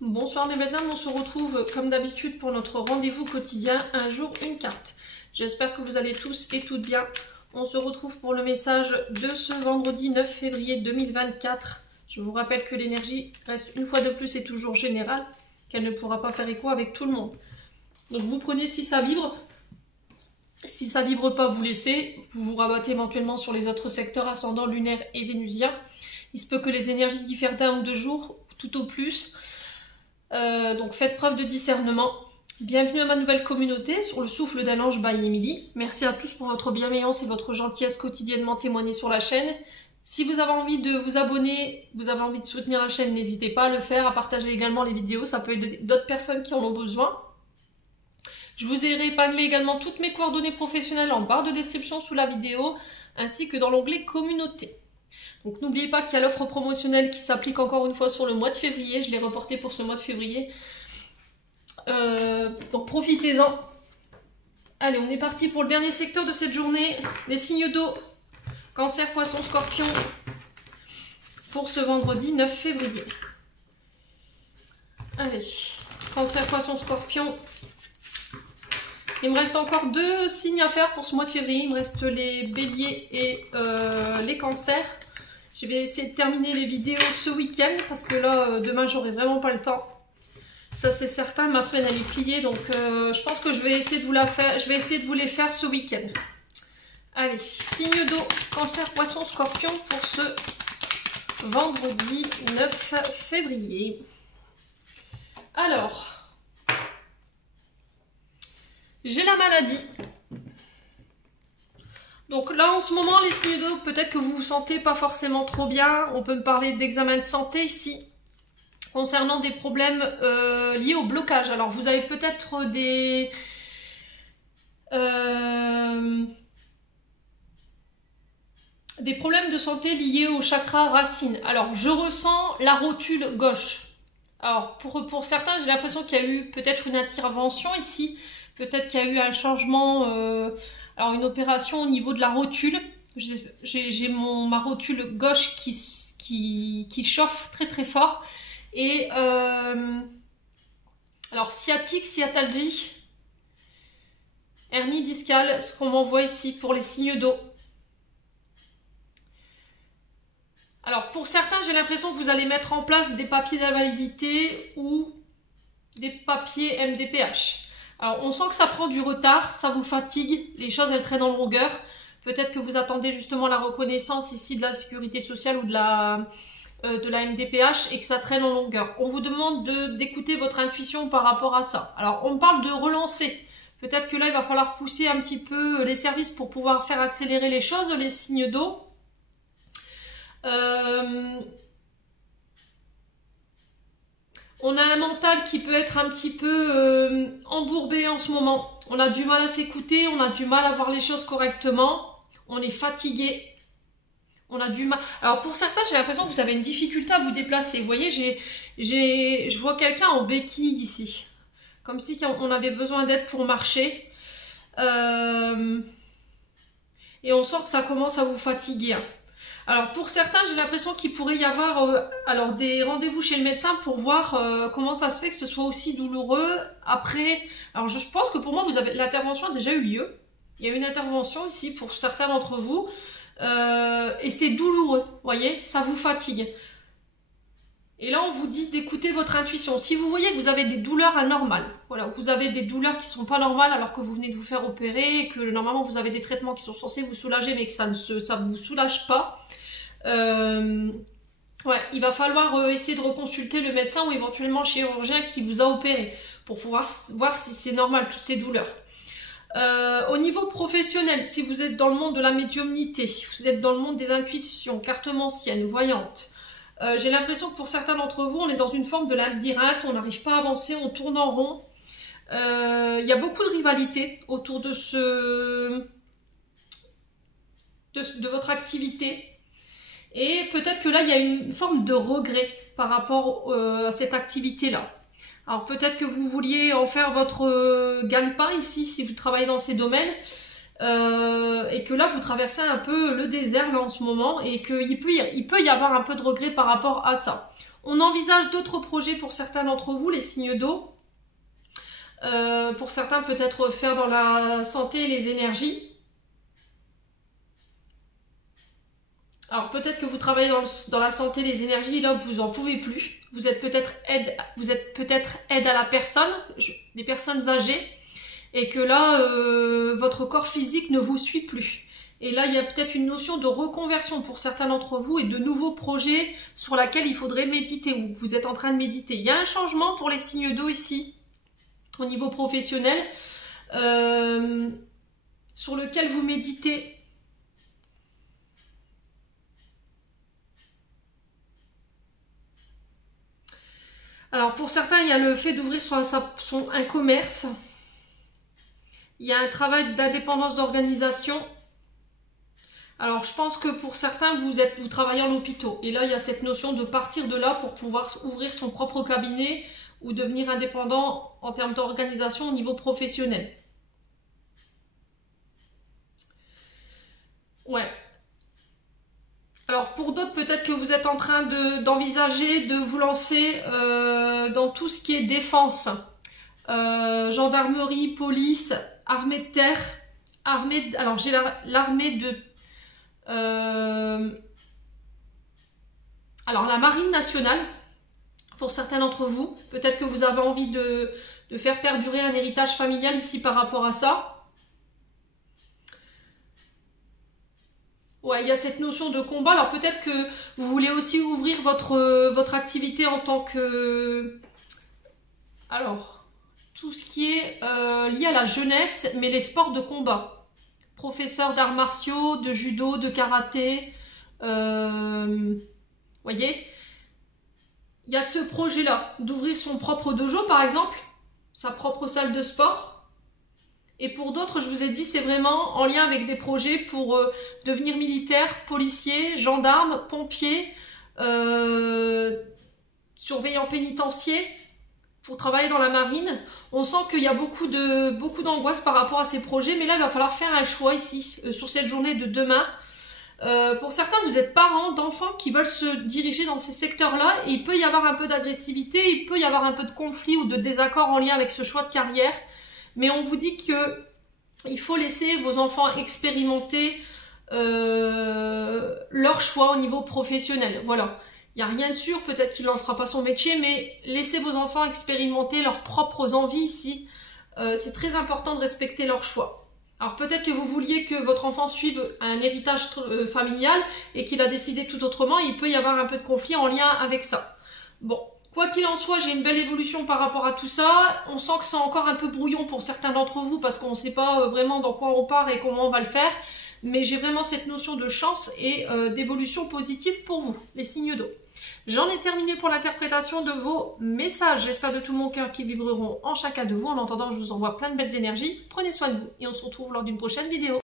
Bonsoir mes belles âmes, on se retrouve comme d'habitude pour notre rendez-vous quotidien, un jour une carte. J'espère que vous allez tous et toutes bien. On se retrouve pour le message de ce vendredi 9 février 2024. Je vous rappelle que l'énergie reste une fois de plus et toujours générale, qu'elle ne pourra pas faire écho avec tout le monde. Donc vous prenez si ça vibre. Si ça vibre pas, vous laissez. Vous vous rabattez éventuellement sur les autres secteurs ascendant lunaire et vénusien. Il se peut que les énergies diffèrent d'un ou deux jours, tout au plus. Donc faites preuve de discernement. Bienvenue à ma nouvelle communauté sur le souffle d'un ange by Emily. Merci à tous pour votre bienveillance et votre gentillesse quotidiennement témoignée sur la chaîne. Si vous avez envie de vous abonner, vous avez envie de soutenir la chaîne, n'hésitez pas à le faire, à partager également les vidéos, ça peut aider d'autres personnes qui en ont besoin. Je vous ai épinglé également toutes mes coordonnées professionnelles en barre de description sous la vidéo, ainsi que dans l'onglet communauté. Donc n'oubliez pas qu'il y a l'offre promotionnelle qui s'applique encore une fois sur le mois de février. Je l'ai reporté pour ce mois de février. Donc profitez-en. Allez, on est parti pour le dernier secteur de cette journée. Les signes d'eau. Cancer, Poisson, Scorpion. Pour ce vendredi 9 février. Allez. Cancer, Poisson, Scorpion. Il me reste encore deux signes à faire pour ce mois de février. Il me reste les béliers et les cancers. Je vais essayer de terminer les vidéos ce week-end parce que là, demain, j'aurai vraiment pas le temps. Ça, c'est certain. Ma semaine, elle est pliée. Donc, je pense que je vais essayer de vous la faire. Je vais essayer de vous les faire ce week-end. Allez, signe d'eau, Cancer, Poisson, Scorpion pour ce vendredi 9 février. Alors, j'ai la maladie. Donc là, en ce moment, les signes d'eau, peut-être que vous vous sentez pas forcément trop bien. On peut me parler d'examen de santé ici, concernant des problèmes liés au blocage. Alors, vous avez peut-être des problèmes de santé liés au chakra racine. Alors, je ressens la rotule gauche. Alors, pour certains, j'ai l'impression qu'il y a eu peut-être une intervention ici. Peut-être qu'il y a eu un changement, alors une opération au niveau de la rotule. J'ai ma rotule gauche qui chauffe très très fort. Et alors sciatique, sciatalgie, hernie discale, ce qu'on m'envoie ici pour les signes d'eau. Alors pour certains, j'ai l'impression que vous allez mettre en place des papiers d'invalidité ou des papiers MDPH. Alors, on sent que ça prend du retard, ça vous fatigue, les choses elles traînent en longueur. Peut-être que vous attendez justement la reconnaissance ici de la sécurité sociale ou de la MDPH et que ça traîne en longueur. On vous demande d'écouter votre intuition par rapport à ça. Alors, on parle de relancer. Peut-être que là, il va falloir pousser un petit peu les services pour pouvoir faire accélérer les choses, les signes d'eau. On a un mental qui peut être un petit peu embourbé en ce moment. On a du mal à s'écouter, on a du mal à voir les choses correctement. On est fatigué. On a du mal. Alors pour certains, j'ai l'impression que vous avez une difficulté à vous déplacer. Vous voyez, je vois quelqu'un en béquille ici. Comme si on avait besoin d'aide pour marcher. Et on sent que ça commence à vous fatiguer. Alors pour certains, j'ai l'impression qu'il pourrait y avoir alors des rendez-vous chez le médecin pour voir comment ça se fait que ce soit aussi douloureux après. Alors je pense que pour moi, l'intervention a déjà eu lieu. Il y a eu une intervention ici pour certains d'entre vous et c'est douloureux, vous voyez, ça vous fatigue. Et là, on vous dit d'écouter votre intuition. Si vous voyez que vous avez des douleurs anormales, voilà, vous avez des douleurs qui ne sont pas normales alors que vous venez de vous faire opérer, et que normalement vous avez des traitements qui sont censés vous soulager, mais que ça ne vous soulage pas, ouais, il va falloir essayer de reconsulter le médecin ou éventuellement le chirurgien qui vous a opéré pour pouvoir voir si c'est normal, toutes ces douleurs. Au niveau professionnel, si vous êtes dans le monde de la médiumnité, si vous êtes dans le monde des intuitions, cartomanciennes, voyantes, j'ai l'impression que pour certains d'entre vous, on est dans une forme de labyrinthe, on n'arrive pas à avancer, on tourne en rond. Il y a beaucoup de rivalité autour de votre activité. Et peut-être que là, il y a une forme de regret par rapport à cette activité-là. Alors peut-être que vous vouliez en faire votre gagne-pain ici, si vous travaillez dans ces domaines. et que là vous traversez un peu le désert là en ce moment et qu'il peut y avoir un peu de regret par rapport à ça. On envisage d'autres projets pour certains d'entre vous, les signes d'eau. Pour certains peut-être faire dans la santé et les énergies. Alors peut-être que vous travaillez dans la santé et les énergies, là vous en pouvez plus. Vous êtes peut-être aide à la personne, des personnes âgées, et que là votre corps physique ne vous suit plus. Et là il y a peut-être une notion de reconversion pour certains d'entre vous et de nouveaux projets sur lesquels il faudrait méditer ou vous êtes en train de méditer. Il y a un changement pour les signes d'eau ici. Au niveau professionnel, sur lequel vous méditez. Alors pour certains, il y a le fait d'ouvrir un commerce. Il y a un travail d'indépendance d'organisation. Alors je pense que pour certains, vous travaillez en hôpital. Et là, il y a cette notion de partir de là pour pouvoir ouvrir son propre cabinet ou devenir indépendant en termes d'organisation au niveau professionnel. Ouais. Alors pour d'autres, peut-être que vous êtes en train d'envisager de vous lancer dans tout ce qui est défense. Gendarmerie, police, armée de terre, alors j'ai l'armée de... alors la marine nationale. Pour certains d'entre vous, peut-être que vous avez envie de faire perdurer un héritage familial ici par rapport à ça. Ouais, il y a cette notion de combat. Alors peut-être que vous voulez aussi ouvrir votre activité en tant que... Alors, tout ce qui est lié à la jeunesse, mais les sports de combat. Professeur d'arts martiaux, de judo, de karaté. Voyez ? Il y a ce projet-là, d'ouvrir son propre dojo par exemple, sa propre salle de sport. Et pour d'autres, je vous ai dit, c'est vraiment en lien avec des projets pour devenir militaire, policier, gendarme, pompier, surveillant pénitentiaire, pour travailler dans la marine. On sent qu'il y a beaucoup d'angoisse par rapport à ces projets, mais là, il va falloir faire un choix ici, sur cette journée de demain. Pour certains, vous êtes parents d'enfants qui veulent se diriger dans ces secteurs-là et il peut y avoir un peu d'agressivité, il peut y avoir un peu de conflit ou de désaccord en lien avec ce choix de carrière. Mais on vous dit qu'il faut laisser vos enfants expérimenter leur choix au niveau professionnel. Voilà. Il n'y a rien de sûr, peut-être qu'il n'en fera pas son métier, mais laissez vos enfants expérimenter leurs propres envies ici. C'est très important de respecter leur choix. Alors peut-être que vous vouliez que votre enfant suive un héritage familial et qu'il a décidé tout autrement, il peut y avoir un peu de conflit en lien avec ça. Bon, quoi qu'il en soit, j'ai une belle évolution par rapport à tout ça. On sent que c'est encore un peu brouillon pour certains d'entre vous parce qu'on ne sait pas vraiment dans quoi on part et comment on va le faire. Mais j'ai vraiment cette notion de chance et d'évolution positive pour vous, les signes d'eau. J'en ai terminé pour l'interprétation de vos messages. J'espère de tout mon cœur qu'ils vibreront en chacun de vous. En attendant, je vous envoie plein de belles énergies. Prenez soin de vous et on se retrouve lors d'une prochaine vidéo.